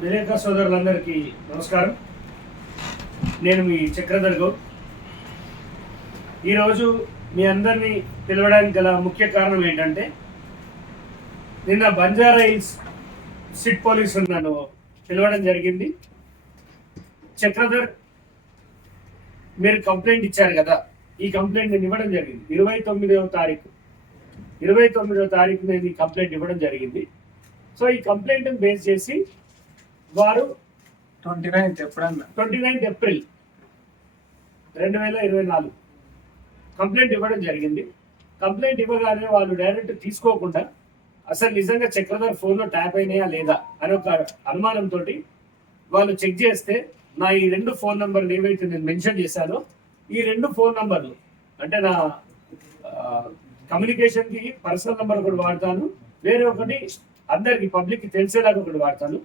విలేక సోదరులందరికీ నమస్కారం. నేను మీ చక్రధర్ గౌడ్. ఈరోజు మీ అందరినీ పిలవడానికి గల ముఖ్య కారణం ఏంటంటే, నిన్న బంజారా హిల్స్ సిట్ పోలీసులు నన్ను పిలవడం జరిగింది. చక్రధర్, మీరు కంప్లైంట్ ఇచ్చారు కదా, ఈ కంప్లైంట్ నేను ఇవ్వడం జరిగింది 29వ తారీఖు నేను ఈ కంప్లైంట్ ఇవ్వడం జరిగింది. సో ఈ కంప్లైంట్ బేస్ చేసి వారు 29 ఏప్రిల్ 2024 కంప్లైంట్ ఇవ్వడం జరిగింది. కంప్లైంట్ ఇవ్వగానే వాళ్ళు డైరెక్ట్ తీసుకోకుండా అసలు నిజంగా చక్రధర్ ఫోన్లో ట్యాప్ అయినాయా లేదా అని ఒక అనుమానంతో వాళ్ళు చెక్ చేస్తే నా ఈ 2 ఫోన్ నంబర్లు ఏవైతే నేను మెన్షన్ చేశానో, ఈ 2 ఫోన్ నంబర్లు అంటే నా కమ్యూనికేషన్కి పర్సనల్ నెంబర్ ఒకటి వాడతాను, వేరే ఒకటి అందరికి పబ్లిక్కి తెలిసేలాగా ఒకటి వాడతాను.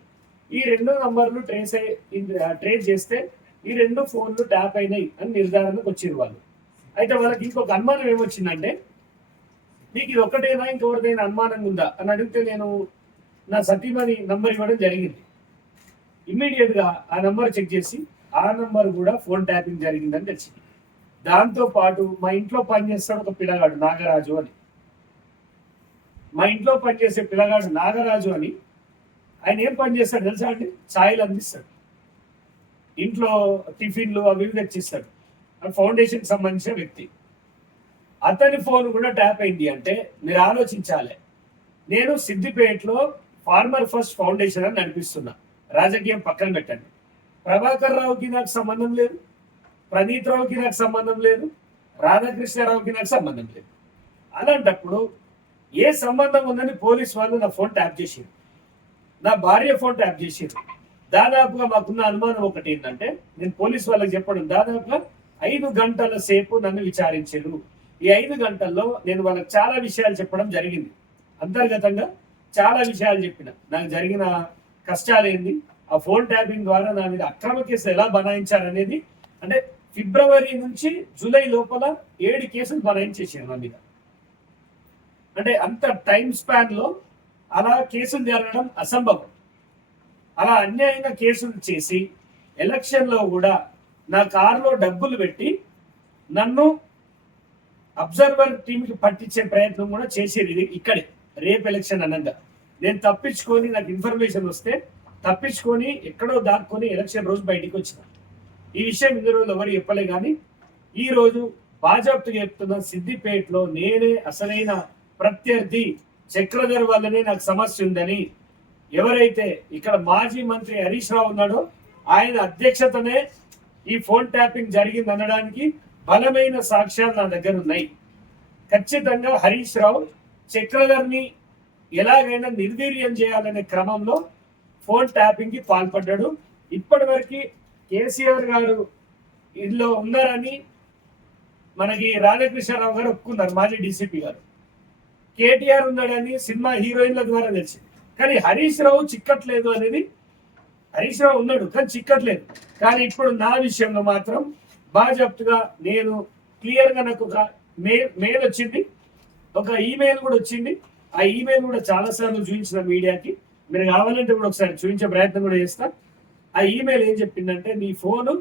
ఈ 2 నంబర్లు ట్రేస్ చేస్తే ఈ 2 ఫోన్లు ట్యాప్ అయినాయి అని నిర్ధారణకు వచ్చింది వాళ్ళు. అయితే వాళ్ళకి ఇంకొక అనుమానం ఏమొచ్చిందంటే, మీకు ఇది ఒక్కటేనా ఇంకొకరిదైనా అనుమానం ఉందా అని అడిగితే నేను నా సతీమణి నంబర్ ఇవ్వడం జరిగింది. ఇమ్మీడియట్గా ఆ నంబర్ చెక్ చేసి ఆ నంబర్ కూడా ఫోన్ ట్యాపింగ్ జరిగిందని తెలిసింది. దాంతో పాటు మా ఇంట్లో పనిచేస్తాడు ఒక పిల్లగాడు నాగరాజు అని. మా ఇంట్లో పనిచేసే పిల్లగాడు నాగరాజు అని, ఆయన ఏం పని చేస్తాడు తెలుసా అండి? ఛాయలు అందిస్తాడు, ఇంట్లో టిఫిన్లు అవి తెచ్చిస్తాడు. ఫౌండేషన్కి సంబంధించిన వ్యక్తి. అతని ఫోన్ కూడా ట్యాప్ అయింది అంటే మీరు ఆలోచించాలి. నేను సిద్దిపేటలో ఫార్మర్ ఫస్ట్ ఫౌండేషన్ అని నడిపిస్తున్నా. రాజకీయం పక్కన పెట్టండి. ప్రభాకర్ రావుకి నాకు సంబంధం లేదు, ప్రణీత్ రావుకి నాకు సంబంధం లేదు, రాధాకృష్ణరావుకి నాకు సంబంధం లేదు. అలాంటప్పుడు ఏ సంబంధం ఉందని పోలీస్ వాళ్ళు నా ఫోన్ ట్యాప్ చేసారు, నా భార్య ఫోన్ ట్యాప్ చేసారు. దాదాపుగా మాకున్న అనుమానం ఒకటి ఏంటంటే, నేను పోలీస్ వాళ్ళకి చెప్పడం, దాదాపుగా 5 గంటల సేపు నన్ను విచారించారు. ఈ 5 గంటల్లో నేను వాళ్ళకి చాలా విషయాలు చెప్పడం జరిగింది. అంతర్గతంగా చాలా విషయాలు చెప్పిన, నాకు జరిగిన కష్టాలు ఏంది, ఆ ఫోన్ ట్యాపింగ్ ద్వారా నా మీద అక్రమ కేసులు ఎలా బనాయించారనేది. అంటే ఫిబ్రవరి నుంచి జూలై లోపల 7 కేసులు బనాయించేసారు నా మీద. అంటే అంత టైం స్పాన్ లో అలా కేసులు జరగడం అసంభవం. అలా అన్యాయంగా కేసులు చేసి ఎలక్షన్లో కూడా నా కారులో డబ్బులు పెట్టి నన్ను అబ్జర్వర్ టీంకి పట్టించే ప్రయత్నం కూడా చేసేది. ఇది ఇక్కడే రేపు ఎలక్షన్ అనంగా నేను తప్పించుకొని, నాకు ఇన్ఫర్మేషన్ వస్తే తప్పించుకొని ఎక్కడో దాక్కుని ఎలక్షన్ రోజు బయటికి వచ్చిన. ఈ విషయం ఇన్ని రోజులు ఎవరు చెప్పలే. కానీ ఈ రోజు బాజాప్తుగా చెప్తున్న, సిద్దిపేటలో నేనే అసలైన ప్రత్యర్థి, చక్రధర్ వల్లనే నాకు సమస్య ఉందని, ఎవరైతే ఇక్కడ మాజీ మంత్రి హరీష్ రావు ఉన్నాడో ఆయన అధ్యక్షతనే ఈ ఫోన్ ట్యాపింగ్ జరిగింది అనడానికి బలమైన సాక్ష్యాలు నా దగ్గర ఉన్నాయి. ఖచ్చితంగా హరీష్ రావు చక్రధర్ని ఎలాగైనా నిర్వీర్యం చేయాలనే క్రమంలో ఫోన్ ట్యాపింగ్ కి పాల్పడ్డాడు. ఇప్పటి వరకు కేసీఆర్ గారు ఇందులో ఉన్నారని మనకి రాధాకృష్ణరావు గారు ఒప్పుకున్నారు, మాజీ డీసీపీ గారు. కేటీఆర్ ఉన్నాడని సినిమా హీరోయిన్ల ద్వారా తెలిసింది. కానీ హరీష్ రావు చిక్కట్లేదు అనేది, హరీష్ రావు ఉన్నాడు కానీ చిక్కట్లేదు. కానీ ఇప్పుడు నా విషయంలో మాత్రం బాజాప్తుగా నేను క్లియర్గా, నాకు ఒక మెయిల్ వచ్చింది, ఒక ఈమెయిల్ కూడా వచ్చింది. ఆ ఈమెయిల్ కూడా చాలాసార్లు చూపించిన మీడియాకి. మీరు కావాలంటే కూడా ఒకసారి చూపించే ప్రయత్నం కూడా చేస్తా. ఆ ఈమెయిల్ ఏం చెప్పిందంటే, నీ ఫోను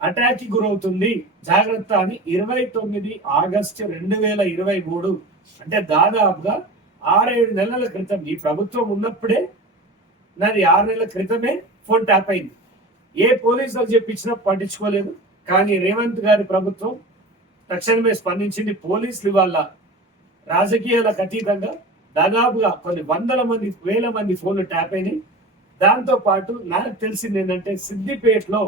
అటాక్కి గురవుతుంది, జాగ్రత్త అని 29 ఆగస్టు 2023, అంటే దాదాపుగా 6-7 నెలల క్రితం, ఈ ప్రభుత్వం ఉన్నప్పుడే నాది 6 నెలల క్రితమే ఫోన్ ట్యాప్ అయింది. ఏ పోలీసులకు చెప్పించినా పట్టించుకోలేదు. కానీ రేవంత్ గారి ప్రభుత్వం తక్షణమే స్పందించింది. పోలీసులు వాళ్ళ రాజకీయాలకు అతీతంగా దాదాపుగా కొన్ని వందల మంది, వేల మంది ఫోన్లు ట్యాప్ అయినాయి. దాంతో పాటు నాకు తెలిసింది ఏంటంటే, సిద్దిపేటలో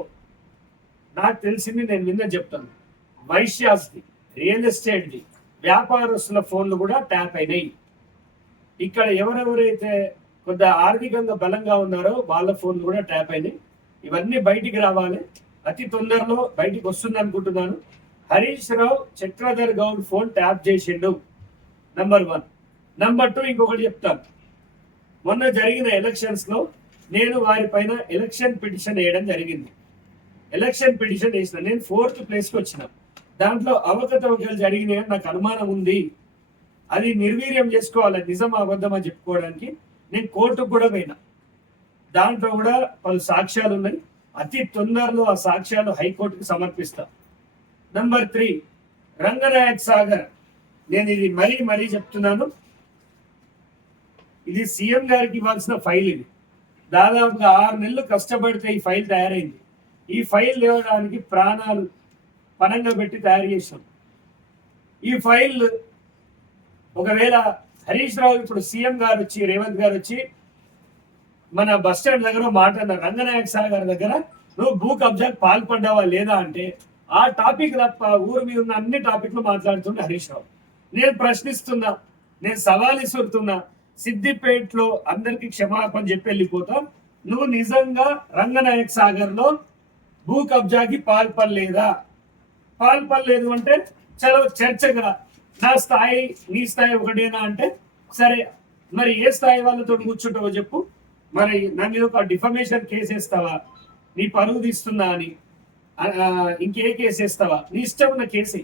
నాకు తెలిసింది, నేను నిన్న చెప్తాను, వైశ్యాస్ది, రియల్ ఎస్టేట్ది, వ్యాపారస్తుల ఫోన్లు కూడా ట్యాప్ అయినాయి. ఇక్కడ ఎవరెవరైతే కొంత ఆర్థికంగా బలంగా ఉన్నారో వాళ్ళ ఫోన్లు కూడా ట్యాప్ అయినాయి. ఇవన్నీ బయటికి రావాలి, అతి తొందరలో బయటికి వస్తుంది అనుకుంటున్నాను. హరీష్ రావు చక్రధర్ గౌడ్ ఫోన్ ట్యాప్ చేసిండు, నంబర్ 1. నంబర్ 2 ఇంకొకటి చెప్తాను. మొన్న జరిగిన ఎలక్షన్స్ లో నేను వారిపైన ఎలక్షన్ పిటిషన్ వేయడం జరిగింది. ఎలక్షన్ పిటిషన్ వేసిన, నేను 4th ప్లేస్కి వచ్చిన. దాంట్లో అవకతవకలు జరిగినాయని నాకు అనుమానం ఉంది. అది నిర్వీర్యం చేసుకోవాలి, నిజం అబద్ధమని చెప్పుకోవడానికి నేను కోర్టుకు కూడా పోయినా. దాంట్లో కూడా పలు సాక్ష్యాలు ఉన్నాయి. అతి తొందరలో ఆ సాక్ష్యాలు హైకోర్టుకి సమర్పిస్తా. నంబర్ 3, రంగనాయక్ సాగర్. నేను ఇది మరీ చెప్తున్నాను, ఇది సీఎం గారికి ఇవ్వాల్సిన ఫైల్. ఇది దాదాపుగా 6 నెలలు కష్టపడితే ఈ ఫైల్ తయారైంది. ఈ ఫైల్ లేవడానికి ప్రాణాలు పనంగా పెట్టి తయారు చేసాం. ఈ ఫైల్ ఒకవేళ హరీష్ రావు ఇప్పుడు సీఎం గారు వచ్చి, రేవంత్ గారు వచ్చి మన బస్ స్టాండ్ దగ్గర మాట అన్నారు, రంగనాయక సాగర్ దగ్గర నువ్వు భూ కబ్జాకు పాల్పడ్డావా లేదా అంటే ఆ టాపిక్ తప్ప ఊరు మీద ఉన్న అన్ని టాపిక్లు మాట్లాడుతుండే హరీష్ రావు. నేను ప్రశ్నిస్తున్నా, నేను సవాల్ ఇస్తున్నా, సిద్దిపేటలో అందరికి క్షమాపణ చెప్పి వెళ్ళిపోతా. నువ్వు నిజంగా రంగనాయక సాగర్ లో భూ కబ్జాకి పాల్పడలేదు అంటే చలో చర్చగా నా స్థాయి నీ స్థాయి ఒకటేనా అంటే సరే, మరి ఏ స్థాయి వాళ్ళతో కూర్చుంటావో చెప్పు. మరి నా మీద ఒక డిఫమేషన్ కేసు వేస్తావా, నీ పరువు తీస్తున్నా అని ఇంకే కేసు వేస్తావా, నీ ఇష్టం ఉన్న కేసు.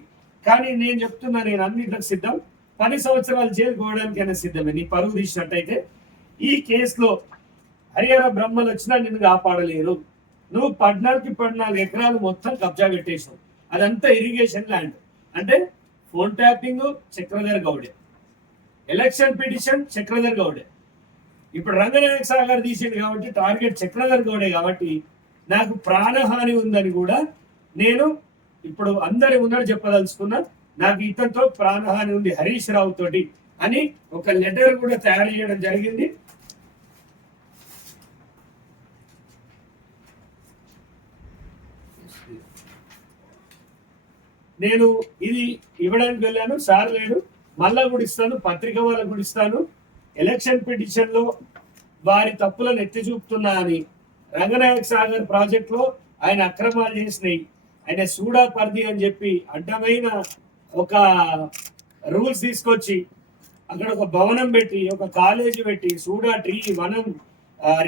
కానీ నేను చెప్తున్నా, నేను అన్నింటికి సిద్ధం. 10 సంవత్సరాలు జైలు పోవడానికైనా సిద్ధమే నీ పరువు తీసినట్టయితే. ఈ కేసులో హరిహర బ్రహ్మలు వచ్చినా నిన్ను కాపాడలేరు. నువ్వు 14 ఎకరాలు మొత్తం కబ్జా పెట్టేసావు. అదంతా ఇరిగేషన్ ల్యాండ్. అంటే ఫోన్ ట్యాపింగ్ చక్రధర్ గౌడే, ఎలక్షన్ పిటిషన్ చక్రధర్ గౌడే. ఇప్పుడు రంగనాయక సాగర్ తీసిండు కాబట్టి టార్గెట్ చక్రధర్ గౌడే కాబట్టి నాకు ప్రాణహాని ఉందని కూడా నేను ఇప్పుడు అందరి ముందర చెప్పదలుచుకున్నా. నాకు ఇతనితో ప్రాణహాని ఉంది హరీష్ రావు తోటి అని ఒక లెటర్ కూడా తయారు చేయడం జరిగింది. నేను ఇది ఇవ్వడానికి వెళ్ళాను, సార్ లేడు, మళ్ళా కూడా ఇస్తాను, పత్రిక వాళ్ళకు కూడా ఇస్తాను. ఎలక్షన్ పిటిషన్ లో వారి తప్పులను ఎత్తి చూపుతున్నా అని, రంగనాయక సాగర్ ప్రాజెక్ట్ లో ఆయన అక్రమాలు చేసినాయి, ఆయన సూడా పరిధి అని చెప్పి అడ్డమైన ఒక రూల్స్ తీసుకొచ్చి అక్కడ ఒక భవనం పెట్టి, ఒక కాలేజీ పెట్టి, సూడా ట్రీ వనం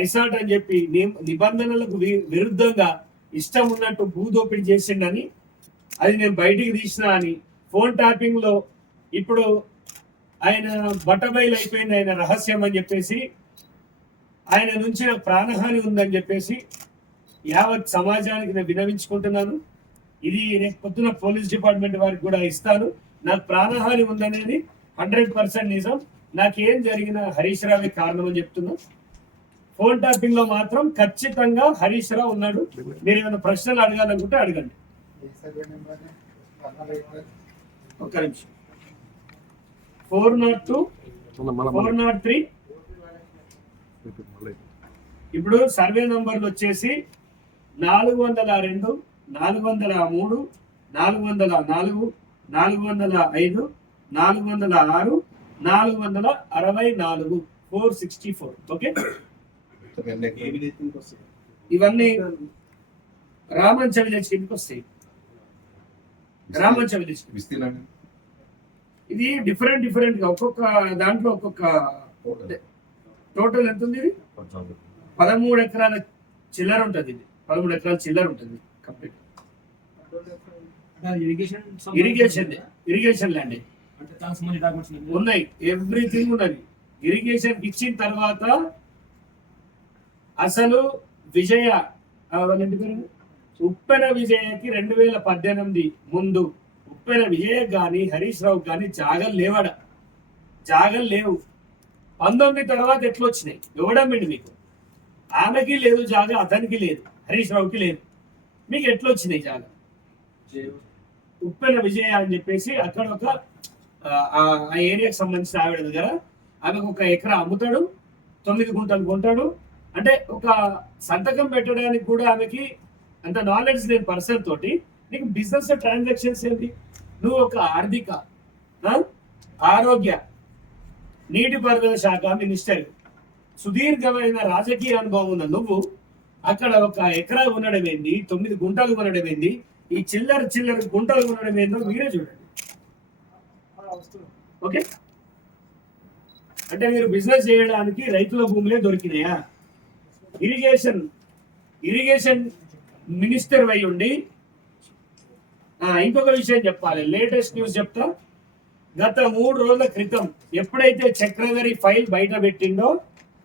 రిసార్ట్ అని చెప్పి నిబంధనలకు విరుద్ధంగా ఇష్టం ఉన్నట్టు భూదోపిడి చేసిండని అది నేను బయటికి తీసిన అని, ఫోన్ ట్యాపింగ్ లో ఇప్పుడు ఆయన బట్టబయలు అయిపోయింది, ఆయన రహస్యం అని చెప్పేసి, ఆయన నుంచి నాకు ప్రాణహాని ఉందని చెప్పేసి యావత్ సమాజానికి నేను వినవించుకుంటున్నాను. ఇది రేపు పొద్దున పోలీస్ డిపార్ట్మెంట్ వారికి కూడా ఇస్తాను. నాకు ప్రాణహాని ఉందనేది 100% నిజం. నాకేం జరిగిన హరీష్ రావు కారణం అని చెప్తున్నా. ఫోన్ ట్యాపింగ్ లో మాత్రం ఖచ్చితంగా హరీష్ రావు ఉన్నాడు. మీరు ఏమైనా ప్రశ్నలు అడగాలనుకుంటే అడగండి. ఒక్క నిమిషం. 402, 403. ఇప్పుడు సర్వే నంబర్లు వచ్చేసి 402, 403, 404, 405, 406, 464, 464. ఓకే, ఇవన్నీ రామంచ విలేజ్ కిందకి వస్తాయి. రామంచ విలేజ్ ఇది డిఫరెంట్ గా ఒక్కొక్క దాంట్లో ఒక్కొక్క టోటల్ ఎంత ఉంది? ఇది 13 ఎకరాల చిల్లర ఉంటుంది. ఇది 13 ఎకరాల చిల్లర ఉంటుంది కంప్లీట్. ఇరిగేషన్ ల్యాండ్ ఉన్నాయి, ఎవ్రీథింగ్ ఉన్నది. ఇరిగేషన్ ఇచ్చిన తర్వాత అసలు విజయ ఉప్పెన విజయకి 2018 ముందు ఉప్పెన విజయ గాని హరీష్ రావు కానీ జాగలు లేవు. 19 తర్వాత ఎట్లా వచ్చినాయి? ఎవడమ్మిండి మీకు? ఆమెకి లేదు జాగ, అతనికి లేదు, హరీష్ రావుకి లేదు. మీకు ఎట్లా వచ్చినాయి జాగ? ఉప్పెన విజయ అని చెప్పేసి అక్కడ ఒక ఆ ఏరియాకి సంబంధించిన ఆవిడ దగ్గర ఆమెకు 1 ఎకరా అమ్ముతాడు, 9 గుంటలు కొంటాడు. అంటే ఒక సంతకం పెట్టడానికి కూడా ఆమెకి అంత నాలెడ్జ్ లేని పర్సన్ తోటి నీకు బిజినెస్ ట్రాన్సాక్షన్స్ ఏంటి? నువ్వు ఒక ఆర్థిక, ఆరోగ్య, నీటిపారుదల శాఖ మినిస్టర్, సుదీర్ఘమైన రాజకీయ అనుభవం ఉన్న నువ్వు అక్కడ 1 ఎకరా ఉండడం ఏంది, 9 గుంటలు కొనడం ఏంది, ఈ చిల్లర గుంటలు కొనడం ఏందో మీరే చూడండి. ఓకే, అంటే మీరు బిజినెస్ చేయడానికి రైతుల భూములే దొరికినాయా? ఇరిగేషన్ మినిస్టర్ అయి ఉండి ఇంకొక విషయం చెప్పాలి, లేటెస్ట్ న్యూస్ చెప్తా. గత 3 రోజుల క్రితం ఎప్పుడైతే చక్రధరి ఫైల్ బయట పెట్టిండో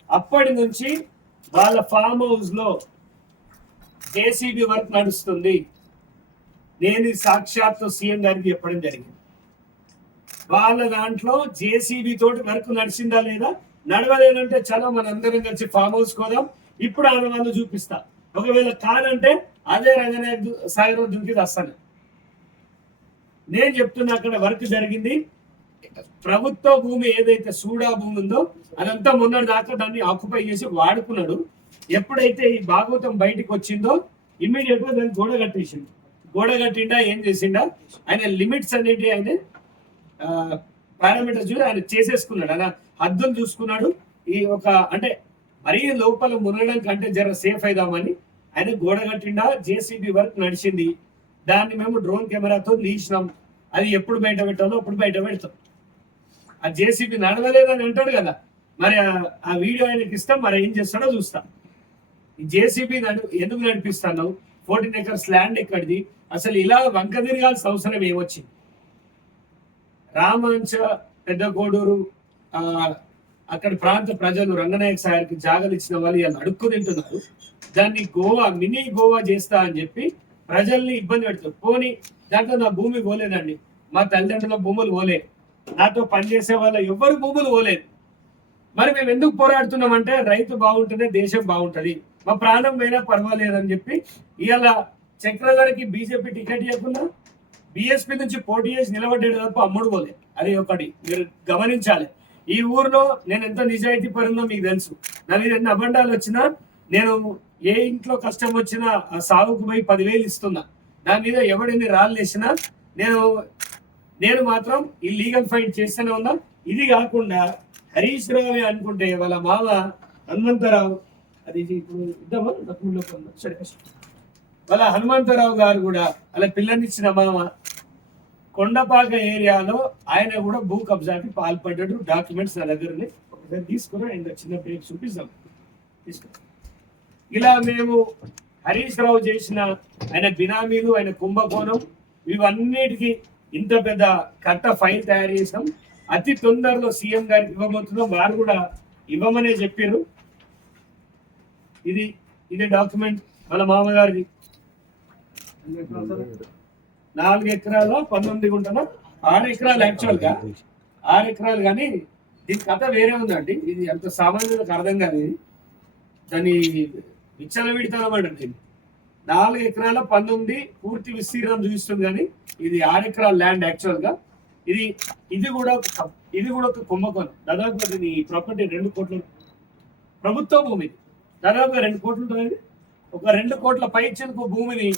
అప్పటి నుంచి వాళ్ళ ఫామ్ హౌస్ లో జేసీబీ వర్క్ నడుస్తుంది. నేను సాక్షాత్తు సీఎం గారికి చెప్పడం జరిగింది. వాళ్ళ దాంట్లో జేసీబీ తోటి వర్క్ నడిచిందా లేదా, నడవలేదంటే చలో మనందరం కలిసి ఫామ్ హౌస్ కోదాం, ఇప్పుడు ఆమె వాళ్ళు చూపిస్తా. ఒకవేళ కాదంటే అదే రంగనాయక సాగర్ దుంకి వస్తాను. నేను చెప్తున్నా అక్కడ వర్క్ జరిగింది. ప్రభుత్వ భూమి ఏదైతే సూడా భూమి ఉందో అదంతా మొన్నటి దాకా దాన్ని ఆక్యుపై చేసి వాడుకున్నాడు. ఎప్పుడైతే ఈ భాగవతం బయటకు వచ్చిందో ఇమ్మీడియట్ గా దాన్ని గోడ కట్టేసిండు. గోడ కట్టిండా ఏం చేసిండా, ఆయన లిమిట్స్ అనేటి ఆయన పారామీటర్స్ చూసి ఆయన చేసేసుకున్నాడు. ఆయన హద్దులు చూసుకున్నాడు. ఈ ఒక అంటే మరీ లోపల మునగడం కంటే జర సేఫ్ అయిదామని ఆయన గోడ కట్టిండా. జేసీబీ వర్క్ నడిచింది. దాన్ని మేము డ్రోన్ కెమెరాతో తీసినాం. అది ఎప్పుడు బయట పెట్టాలో అప్పుడు బయట పెడతాం. ఆ జేసీబీ నడవలేదని అంటాడు కదా, మరి ఆ వీడియో ఆయనకి ఇస్తాం, మరి ఏం చేస్తాడో చూస్తాం. ఈ జేసీబీ ఎందుకు నడిపిస్తాను, 14 acres ల్యాండ్ ఎక్కడిది, అసలు ఇలా వంక తిరగాల్సిన అవసరం ఏమొచ్చింది? రామాంచ పెద్ద కోడూరు అక్కడ ప్రాంత ప్రజలు రంగనాయక సాగర్కి జాగలు ఇచ్చిన వాళ్ళు ఇలా అడుక్కు తింటున్నారు. దాన్ని గోవా మినీ గోవా చేస్తా అని చెప్పి ప్రజల్ని ఇబ్బంది పెడుతుంది. పోనీ దాంట్లో నా భూమి పోలేదండి, మా తల్లిదండ్రుల భూములు పోలేదు, నాతో పనిచేసే వాళ్ళ ఎవ్వరు భూములు పోలేదు. మరి మేము ఎందుకు పోరాడుతున్నామంటే రైతు బాగుంటేనే దేశం బాగుంటది, మా ప్రాణం పోయినా పర్వాలేదని చెప్పి ఇవాళ చక్రధరకి బీజేపీ టికెట్ ఇవ్వకుండా బిఎస్పీ నుంచి పోటీ చేసి నిలబడ్డాడు తప్ప అమ్ముడు పోలే. అది ఒకటి మీరు గమనించాలి. ఈ ఊర్లో నేను ఎంత నిజాయితీ పరుందో మీకు తెలుసు. నా మీద ఎన్ని అబండాలు వచ్చినా, నేను ఏ ఇంట్లో కష్టం వచ్చినా ఆ సాగుకు పోయి 10,000 ఇస్తున్నా. నా మీద ఎవడెన్ని రాళ్ళు వేసినా నేను మాత్రం ఈ లీగల్ ఫైట్ చేస్తూనే ఉన్నా. ఇది కాకుండా హరీష్ రావు అనుకుంటే వాళ్ళ మామ హనుమంతరావు, అది ఇప్పుడు ఇద్దామా సరే, వాళ్ళ హనుమంతరావు గారు కూడా అలా పిల్లనిచ్చిన మామ కొండపాక ఏరియాలో ఆయన కూడా భూ కబ్జాకి పాల్పడ్డాడు. డాక్యుమెంట్స్ నా దగ్గర ఒకసారి తీసుకున్నా, ఇంకా చిన్న పేరు చూపిస్తాం. ఇలా మేము హరీష్ రావు చేసిన ఆయన బినామీలు, ఆయన కుంభకోణం, ఇవన్నిటికీ ఇంత పెద్ద కట్ట ఫైల్ తయారు చేసాం. అతి తొందరలో సీఎం గారికి ఇవ్వబోతున్నాం. వారు కూడా ఇవ్వమనే చెప్పారు. ఇది డాక్యుమెంట్ వాళ్ళ మామగారిది. 4 ఎకరాలు 19 గుంటల 6 ఎకరాలు, యాక్చువల్గా 6 ఎకరాలు, కానీ దీని కథ వేరే ఉందండి. ఇది అంత సామాన్యులకు అర్థం కాదు. ఇది దాన్ని విచ్చలవిడితనం అండి. 4 ఎకరాల 19 పూర్తి విస్తీర్ణం చూపిస్తుంది, కానీ ఇది 6 ఎకరాల ల్యాండ్ యాక్చువల్గా. ఇది కూడా ఒక కుంభకోణం. దాదాపు దీని ప్రాపర్టీ 2 కోట్ల ప్రభుత్వ భూమి, దాదాపుగా 2 కోట్లు ఉంటుంది. ఒక 2 కోట్ల పైచలకు భూమిని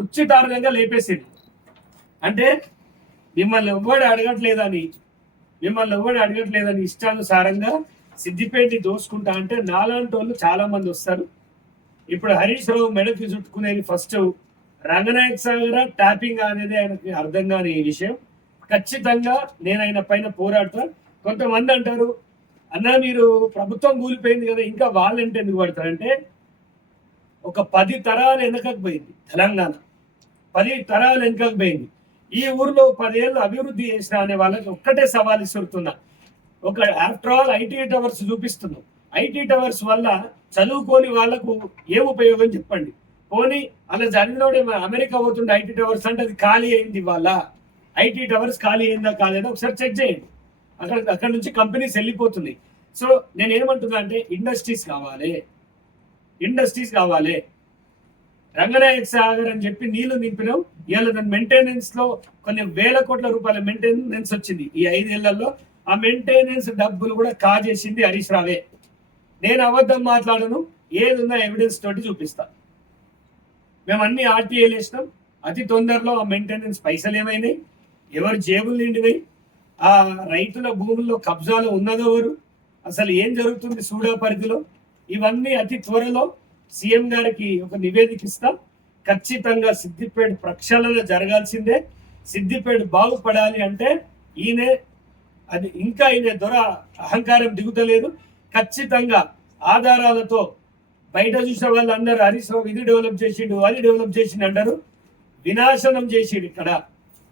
ఉచితార్థంగా లేపేసింది. అంటే మిమ్మల్ని ఎవ్వడు అడగట్లేదని ఇష్టానుసారంగా సిద్దిపేటని దోసుకుంటా అంటే నాలాంటి వాళ్ళు చాలా మంది వస్తారు. ఇప్పుడు హరీష్ రావు మెడకి చుట్టుకునేది ఫస్ట్ రంగనాయక సాగర్ ట్యాపింగ్ అనేది ఆయనకి అర్థం కాని విషయం. ఖచ్చితంగా నేను ఆయన పైన పోరాడతా. కొంతమంది అంటారు, అన్నా మీరు ప్రభుత్వం కూలిపోయింది కదా ఇంకా వాళ్ళంటే ఎందుకు పడతారంటే, ఒక 10 తరాలు వెనకకు పోయింది తెలంగాణ, 10 తరాలు వెనకకు పోయింది. ఈ ఊర్లో 10 ఏళ్ళు అభివృద్ధి చేసిన అనే వాళ్ళకి ఒక్కటే సవాల్ ఇస్తున్నా. ఒక ఆఫ్టర్ ఆల్ ఐటీ టవర్స్ చూపిస్తున్నాం. ఐటీ టవర్స్ వల్ల చదువుకోని వాళ్ళకు ఏం ఉపయోగం చెప్పండి. పోనీ అలా జరిగినోడే అమెరికా పోతుండే ఐటీ టవర్స్ అంటే అది ఖాళీ అయింది. వాళ్ళ ఐటీ టవర్స్ ఖాళీ అయిందా కాలేదా ఒకసారి చెక్ చేయండి. అక్కడ నుంచి కంపెనీస్ వెళ్ళిపోతున్నాయి. సో నేను ఏమంటున్నా అంటే ఇండస్ట్రీస్ కావాలి. రంగనాయక సాగర్ అని చెప్పి నీళ్లు నింపినాం. ఇవాళ దాని మెయింటెనెన్స్ లో కొన్ని వేల కోట్ల రూపాయల మెయింటెనెన్స్ వచ్చింది ఈ 5 ఏళ్లలో. ఆ మెయింటెనెన్స్ డబ్బులు కూడా కాజేసింది హరీష్ రావే. నేను అబద్ధం మాట్లాడను, ఏదున్నా ఎవిడెన్స్ తోటి చూపిస్తా. మేము అన్ని ఆర్టీఏలు వేసినాం. అతి తొందరలో ఆ మెయింటెనెన్స్ పైసలు ఏమైనాయి, ఎవరు జేబులు నిండినాయి, ఆ రైతుల భూముల్లో కబ్జాలు ఉన్నదెవరు, అసలు ఏం జరుగుతుంది సూడా పరిధిలో, ఇవన్నీ అతి త్వరలో సీఎం గారికి ఒక నివేదిక ఇస్తాం. ఖచ్చితంగా సిద్దిపేట ప్రక్షాళన జరగాల్సిందే. సిద్దిపేట బాగుపడాలి అంటే ఈయన దొర అహంకారం దిగుతలేదు. ఖచ్చితంగా ఆధారాలతో బయట చూసిన వాళ్ళందరూ హరీష్ రావు ఇది డెవలప్ చేసిండు అది డెవలప్ చేసిండు అంటారు. వినాశనం చేసిండు ఇక్కడ.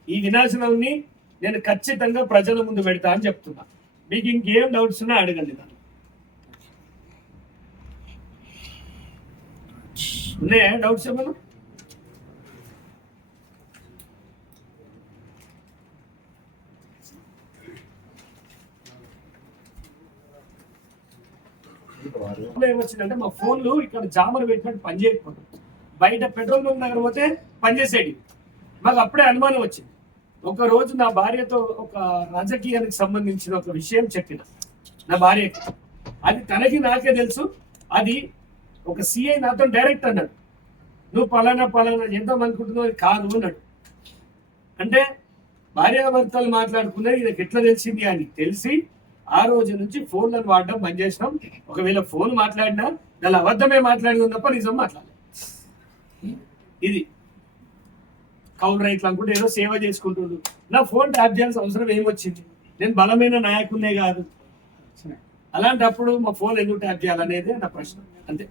ఈ వినాశనాన్ని నేను ఖచ్చితంగా ప్రజల ముందు పెడతా అని చెప్తున్నా. మీకు ఇంకేం డౌట్స్ ఉన్నా అడగండి. ఉన్నాయా డౌట్స్ ఏమన్నా? ఏమొచ్చిందంటే మా ఫోన్లు ఇక్కడ జామర్ పెట్టినట్టు పనిచేయకపోతుంది, బయట పెట్రోల్ బంక్ దగ్గర పోతే పనిచేసేది. మాకు అప్పుడే అనుమానం వచ్చింది. ఒక రోజు నా భార్యతో ఒక రాజకీయానికి సంబంధించిన ఒక విషయం చెప్పిన నా భార్యకి, అది తనకి నాకే తెలుసు. అది ఒక సిఐ నాతో డైరెక్ట్ అన్నాడు, నువ్వు పలానా పలానా చేద్దాం అనుకుంటున్నావు, అది కాదు అన్నాడు. అంటే భార్యాభర్తలు మాట్లాడుకున్నది ఇది ఎట్లా తెలిసింది అని తెలిసి ఆ రోజు నుంచి ఫోన్లను వాడడం బంద్ చేసినాం. ఒకవేళ ఫోన్ మాట్లాడినా దాని అబద్ధమే మాట్లాడింది తప్ప నిజం మాట్లాడలేదు. ఇది కౌలు రైట్లు అనుకుంటే ఏదో సేవ చేసుకుంటుండు. నా ఫోన్ ట్యాప్ చేయాల్సిన అవసరం ఏమొచ్చింది? నేను బలమైన నాయకున్నే కాదు. అలాంటప్పుడు మా ఫోన్ ఎందుకు ట్యాప్ చేయాలనేది నా ప్రశ్న, అంతే.